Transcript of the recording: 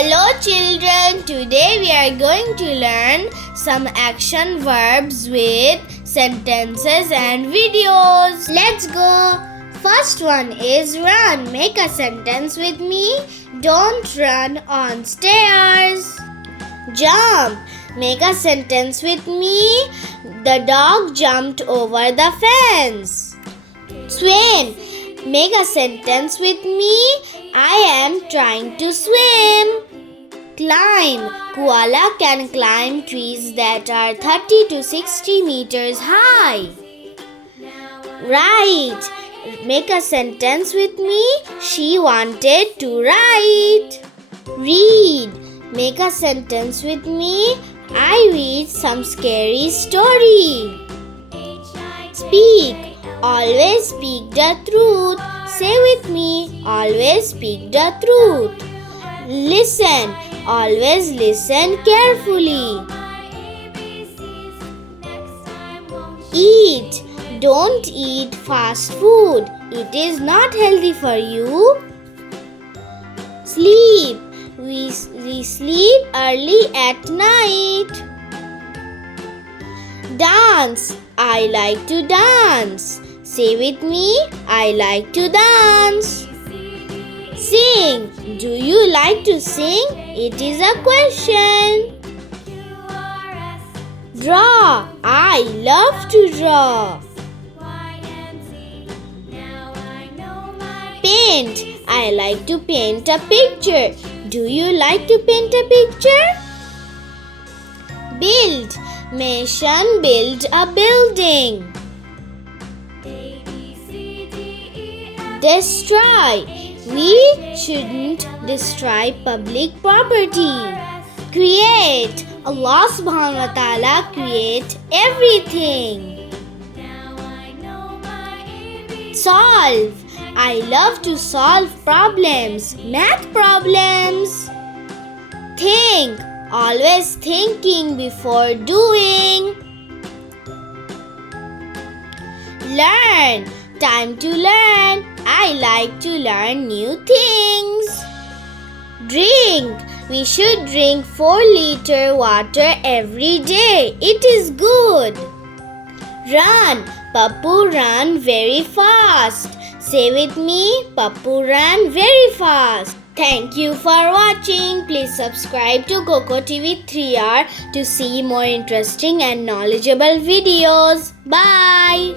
Hello children, today we are going to learn some action verbs with sentences and videos. Let's go. First one is run. Make a sentence with me. Don't run on stairs. Jump. Make a sentence with me. The dog jumped over the fence. Swim. Make a sentence with me. I am trying to swim. Climb. Koala can climb trees that are 30 to 60 meters high. Write. Make a sentence with me. She wanted to write. Read. Make a sentence with me. I read some scary story. Speak. Always speak the truth. Say with me, always speak the truth. Listen. Always listen carefully. Eat. Don't eat fast food. It is not healthy for you. Sleep. We sleep early at night. Dance. I like to dance. Say with me, I like to dance. Sing. Do you like to sing? It is a question. Draw. I love to draw. Paint. I like to paint a picture. Do you like to paint a picture? Build. Mission build a building. Destroy. We shouldn't destroy public property. Create. Allah subhanahu wa ta'ala create everything. Solve. I love to solve problems, math problems. Think. Always thinking before doing. Learn. Time to learn. I like to learn new things. Drink. We should drink 4-liter water every day. It is good. Run. Pappu ran very fast. Say with me, Pappu ran very fast. Thank you for watching. Please subscribe to Coco TV 3R to see more interesting and knowledgeable videos. Bye.